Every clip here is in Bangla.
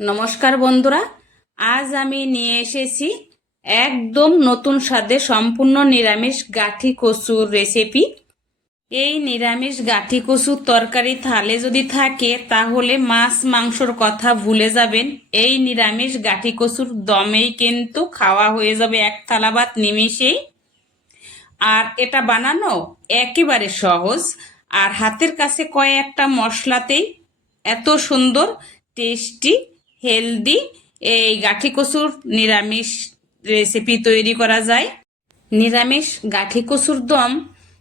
নমস্কার বন্ধুরা, আজ আমি নিয়ে এসেছি একদম নতুন স্বাদে সম্পূর্ণ নিরামিষ গাঠি কচুর রেসিপি এই নিরামিষ গাঠি কচুর তরকারি থালে যদি থাকে, তাহলে মাছ মাংসর কথা ভুলে যাবেন। এই নিরামিষ গাঠি কচুর দমেই কিন্তু খাওয়া হয়ে যাবে এক থালা ভাত নিমিষেই। আর এটা বানানো একেবারে সহজ। আর হাতের কাছে কয়েকটা মশলাতেই এত সুন্দর, টেস্টি হেলদি, এই গাঠি কচুর নিরামিষ রেসিপি তৈরি করা যায়। নিরামিষ গাঠি কচুর দম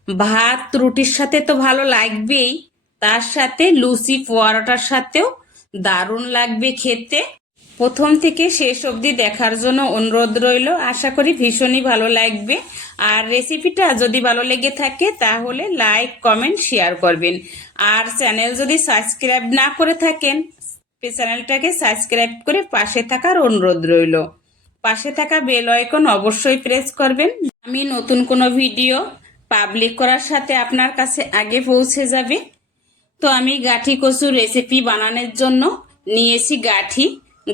ভাত রুটির সাথে তো ভালো লাগবেই তার সাথে লুচি পোয়ারোটার সাথেও দারুণ লাগবে খেতে। প্রথম থেকে শেষ অবধি দেখার জন্য অনুরোধ রইল, আশা করি ভীষণই ভালো লাগবে। আর রেসিপিটা যদি ভালো লেগে থাকে, তাহলে লাইক কমেন্ট শেয়ার করবেন। আর চ্যানেল যদি সাবস্ক্রাইব না করে থাকেন চ্যানেলটাকে সাবস্ক্রাইব করে পাশে থাকার অনুরোধ রইল। পাশে থাকা বেল আইকন অবশ্যই প্রেস করবেন। আমি নতুন কোনো ভিডিও পাবলিক করার সাথে আপনার কাছে আগে পৌঁছে যাবে। তো আমি গাঠি কচুর রেসিপি বানানোর জন্য নিয়েছি গাঠি।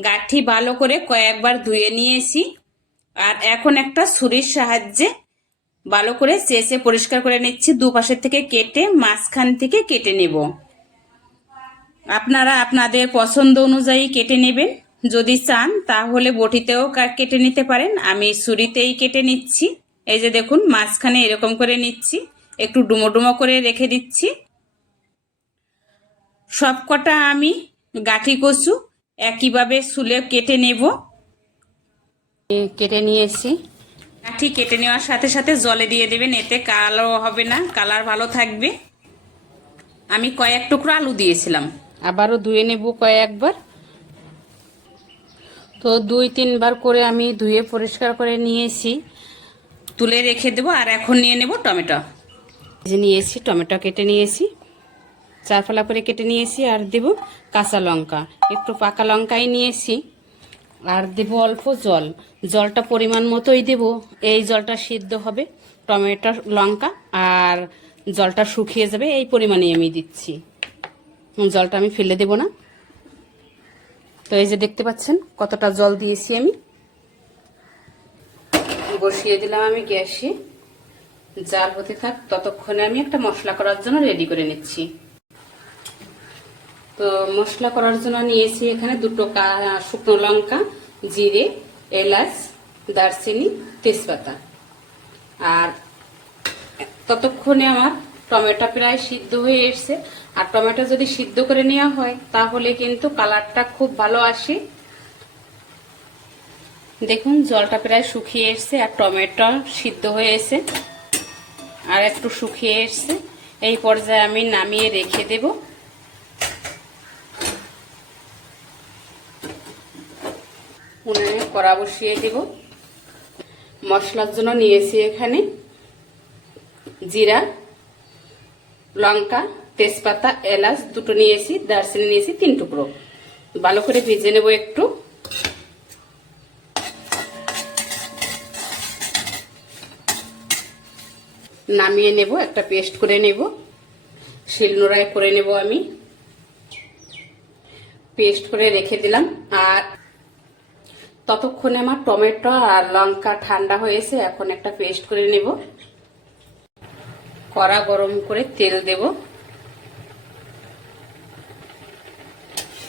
গাঠি ভালো করে কয়েকবার ধুয়ে নিয়েছি। আর এখন একটা ছুরির সাহায্যে ভালো করে চেঁচে পরিষ্কার করে নিচ্ছি। দুপাশের থেকে কেটে মাঝখান থেকে কেটে নেব। আপনারা আপনাদের পছন্দ অনুযায়ী কেটে নেবেন। যদি চান তাহলে বটিতেও কেটে নিতে পারেন। আমি ছুরিতেই কেটে নিচ্ছি। এই যে দেখুন মাঝখানে এরকম করে নিচ্ছি। একটু ডুমো ডুমো করে রেখে দিচ্ছি। সবকটা আমি গাঠি কচু একইভাবে সুলে কেটে নেব। কেটে নিয়েছি। গাঠি কেটে নেওয়ার সাথে সাথে জলে দিয়ে দেবেন। এতে কালো হবে না কালার ভালো থাকবে। আমি কয়েক টুকরো আলু দিয়েছিলাম। আবারও ধুয়ে নেব কয়েকবার। তো দুই তিনবার করে আমি ধুয়ে পরিষ্কার করে নিয়েছি। তুলে রেখে দেবো আর এখন নিয়ে নেব টমেটো। যে নিয়েছি, টমেটো কেটে নিয়েছি। চার ফালা করে কেটে নিয়েছি আর দেব কাঁচা লঙ্কা। একটু পাকা লঙ্কাই নিয়েছি। আর দেব অল্প জল। জলটা পরিমাণ মতোই দেব। এই জলটা সিদ্ধ হবে টমেটো, লঙ্কা আর জলটা শুকিয়ে যাবে এই পরিমাণে আমি দিচ্ছি। জলটা আমি ফেলে দেব না। তো এই যে দেখতে পাচ্ছেন, কতটা জল দিয়েছি আমি। বসিয়ে দিলাম আমি গ্যাসে। জাল হতে থাক, ততক্ষণে আমি একটা মশলা করার জন্য রেডি করে নিচ্ছি। তো মশলা করার জন্য নিয়েছি এখানে দুটো শুকনো লঙ্কা, জিরে, এলাচ, দারচিনি, তেজপাতা। আর ততক্ষণে আমার টমেটো প্রায় সিদ্ধ হয়ে এসছে। আর টমেটো যদি সিদ্ধ করে নেওয়া হয়, তাহলে কিন্তু কালারটা খুব ভালো আসে। দেখুন, জলটা প্রায় শুকিয়ে এসছে আর টমেটো সিদ্ধ হয়ে এসে আর একটু শুকিয়ে এসছে। এই পর্যায়ে আমি নামিয়ে রেখে দেব। উনানে কড়া বসিয়ে দেব। মশলার জন্য নিয়েছি এখানে জিরা লঙ্কা, তেজপাতা, এলাচ দুটো নিয়েছি, দারচিনি নিয়েছি, তিন টুকরো। ভালো করে ভেজে নেব একটু। নামিয়ে নেব, একটা পেস্ট করে নেব। শিলনোড়ায় করে নেব আমি। পেস্ট করে রেখে দিলাম। আর ততক্ষণে আমার টমেটো আর লঙ্কা ঠান্ডা হয়েছে, এখন একটা পেস্ট করে নেব। কড়া গরম করে তেল দেব।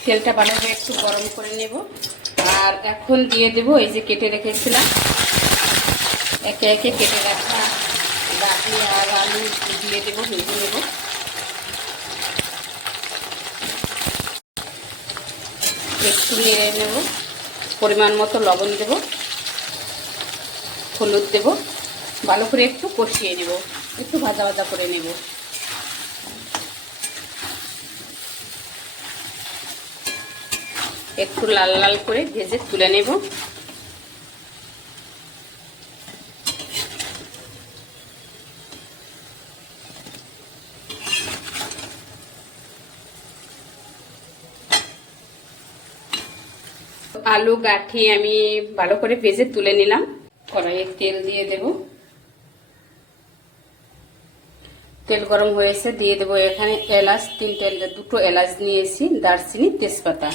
তেলটা ভালোভাবে একটু গরম করে নেব। আর এখন দিয়ে দেব এই যে কেটে রেখেছিলাম। একে একে কেটে রাখা গাঠি আর আলু দিয়ে দেবো, ভেজে নেব। একটু নেড়ে নেব। পরিমাণ মতো লবণ দেব। হলুদ দেব। ভালো করে একটু কষিয়ে নেব। একটু ভাজা ভাজা করে নেব। একটু লাল লাল করে ভেজে তুলে নেব। আলু গাঠি আমি ভালো করে ভেজে তুলে নিলাম। কড়াইয়ে তেল দিয়ে দেব। তেল গরম হয়েছে, দিয়ে দেবো এখানে এলাচ তিনটে দুটো এলাচ নিয়েছি, দারচিনি, তেজপাতা।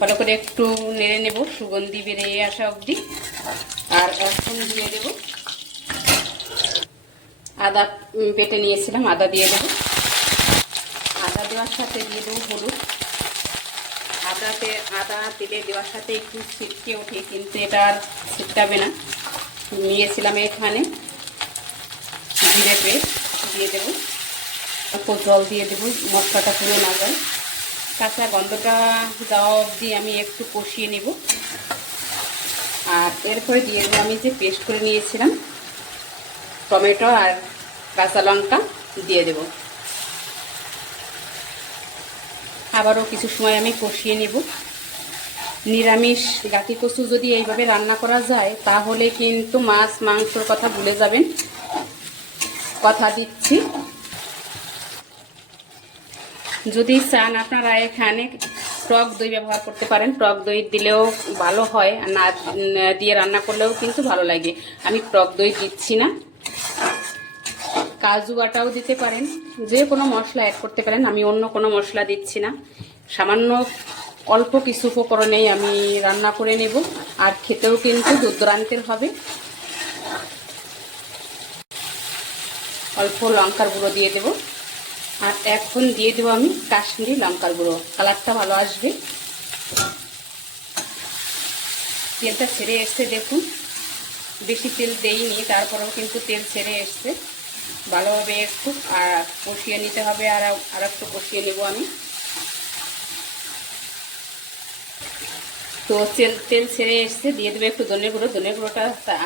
ভালো করে একটু নেড়ে নেব, সুগন্ধি বেরিয়ে আসা অবধি। আর এখন দিয়ে দেব আদা পেটে নিয়েছিলাম, আদা দিয়ে দেব। আদা দেওয়ার সাথে দিয়ে দেবো হলুদ। আদাতে, আদা তেলে দেওয়ার সাথে একটু ছিটকে ওঠে, কিন্তু এটা আর ছিটকাবে না। নিয়েছিলাম এখানে জিরে পেস্ট। দিয়ে দেবো। অল্প জল দিয়ে দেবো, মশলাটা পুরো না যায় কাঁচা গন্ধটা যাওয়া অবধি আমি একটু কষিয়ে নেব। আর এরপরে দিয়ে দেবো আমি যে পেস্ট করে নিয়েছিলাম, টমেটো আর কাঁচা লঙ্কা দিয়ে দেব। আবারও কিছু সময় আমি কষিয়ে নেব। নিরামিষ গাটি কচু যদি এইভাবে রান্না করা যায়, তাহলে কিন্তু মাছ মাংসর কথা ভুলে যাবেন। কথা দিচ্ছি। যদি চান আপনারা এখানে টক দই ব্যবহার করতে পারেন। টক দই দিলেও ভালো হয় না দিয়ে রান্না করলেও কিন্তু ভালো লাগে। আমি টক দই দিচ্ছি না। কাজু বাটাও দিতে পারেন। যে কোনো মশলা অ্যাড করতে পারেন। আমি অন্য কোনো মশলা দিচ্ছি না। সামান্য অল্প কিছু উপকরণেই আমি রান্না করে নেব। আর খেতেও কিন্তু দুর্দান্তের হবে। অল্প লঙ্কার গুঁড়ো দিয়ে দেব। আর এখন দিয়ে দেবো আমি কাশ্মীরি লঙ্কার গুঁড়ো। কালারটা ভালো আসবে। তেলটা ছেড়ে এসছে, দেখুন। বেশি তেল দেইনি, তারপরেও কিন্তু তেল ছেড়ে এসছে। ভালোভাবে একটু, আর কষিয়ে নিতে হবে, আর আর একটু কষিয়ে নেব আমি। তো তেল তেল ছেড়ে এসছে, দিয়ে দেবে একটু ধনে গুঁড়ো। ধনে গুঁড়োটা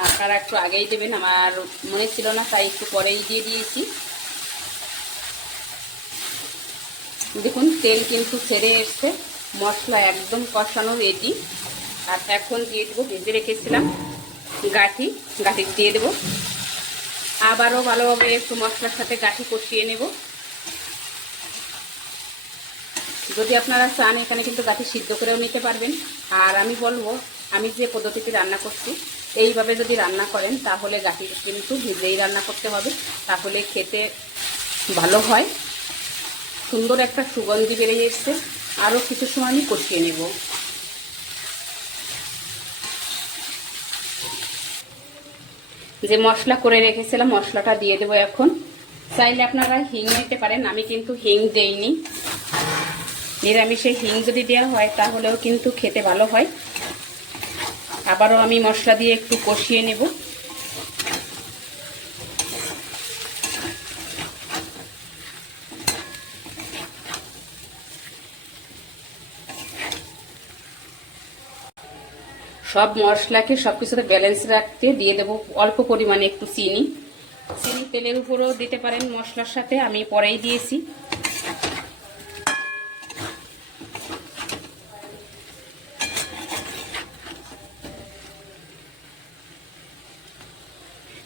আপনারা একটু আগেই দেবেন, আমার মনে ছিল না, তাই একটু পরেই দিয়ে দিয়েছি। দেখুন, তেল কিন্তু ছেড়ে এসছে, মশলা একদম কষানো রেডি আর এখন দিয়ে দেবো, ভেজে রেখেছিলাম গাঠি গাঠি দিয়ে দেবো। আবারও ভালোভাবে একটু মশলার সাথে গাঠি কষিয়ে নেব। যদি আপনারা চান, এখানে কিন্তু গাঠি সিদ্ধ করেও নিতে পারবেন। আর আমি বলব, আমি যে পদ্ধতিতে রান্না করছি, এইভাবে যদি রান্না করেন, তাহলে গাঠি কিন্তু ভিজেই রান্না করতে হবে। তাহলে খেতে ভালো হয়। সুন্দর একটা সুগন্ধি বেরিয়ে এসছে। আরও কিছু সময় আমি কষিয়ে নেব। যে মশলা করে রেখেছিলাম, মশলাটা দিয়ে দেবো এখন। চাইলে আপনারা হিং নিতে পারেন। আমি কিন্তু হিং দেইনি। নিরামিষে হিং যদি দেওয়া হয়, তাহলেও কিন্তু খেতে ভালো হয়। আবারও আমি মশলা দিয়ে একটু কষিয়ে নেব। সব মশলাকে সব কিছুতে ব্যালেন্স রাখতে দিয়ে দেবো অল্প পরিমাণে একটু চিনি। চিনি তেলের উপরেও দিতে পারেন মশলার সাথে, আমি পরেই দিয়েছি।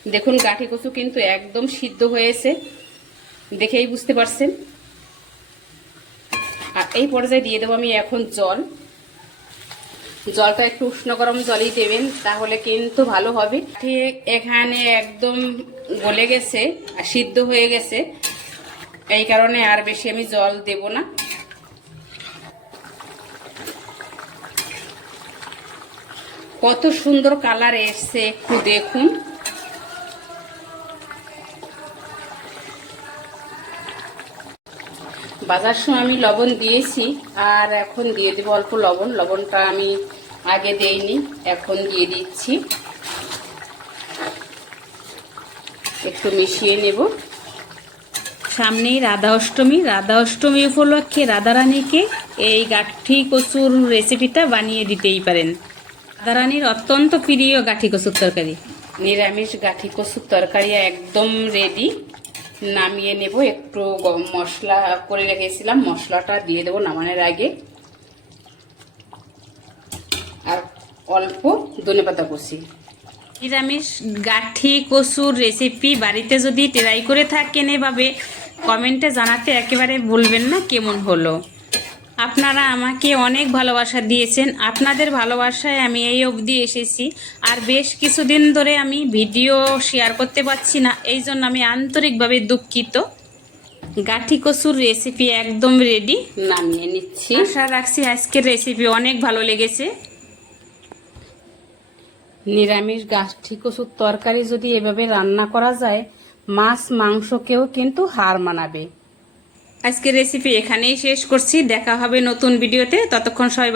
দেখুন, গাঠি কচু কিন্তু একদম সিদ্ধ হয়েছে। দেখেই বুঝতে পারছেন। আর এই পর্যায়ে দিয়ে দেবো আমি এখন জল। জলটা একটু উষ্ণ গরম জলই দেবেন, তাহলে কিন্তু ভালো হবে। ঠিক এখানে একদম গলে গেছে আর সিদ্ধ হয়ে গেছে। এই কারণে আর বেশি আমি জল দেব না। কত সুন্দর কালার এসছে, একটু দেখুন। বাজার সময় আমি লবণ দিয়েছি, আর এখন দিয়ে দেবো অল্প লবণ। লবণটা আমি আগে দেইনি, এখন দিয়ে দিচ্ছি। একটু মিশিয়ে নেব। সামনেই রাধা অষ্টমী। রাধা অষ্টমী উপলক্ষে রাধারানীকে এই গাঠি কচুর রেসিপিটা বানিয়ে দিতেই পারেন। রাধারানীর অত্যন্ত প্রিয় গাঠি কচুর তরকারি। নিরামিষ গাঠি কচুর তরকারি একদম রেডি নামিয়ে নেব, একটু গরম মশলা করে রেখেছিলাম, মশলাটা দিয়ে দেবো নামানোর আগে। আর অল্প ধনে পাতা কষি নিরামিষ গাঠি কসুর রেসিপি বাড়িতে যদি ট্রাই করে থাকেন এভাবে, কমেন্টে জানাতে একেবারে বলবেন না, কেমন হলো? আপনারা আমাকে অনেক ভালোবাসা দিয়েছেন। আপনাদের ভালোবাসায় আমি এই অবধি এসেছি। আর বেশ কিছুদিন ধরে আমি ভিডিও শেয়ার করতে পারছি না এই জন্য আমি আন্তরিকভাবে দুঃখিত। গাঠি কচুর রেসিপি একদম রেডি নামিয়ে নিচ্ছি। আশা রাখছি আজকের রেসিপি অনেক ভালো লেগেছে। নিরামিষ গাঠি কচুর তরকারি যদি এভাবে রান্না করা যায় মাছ মাংসকেও কিন্তু হার মানাবে। আজকের রেসিপি এখানেই শেষ করছি। দেখা হবে নতুন ভিডিওতে। ততক্ষণ সবাই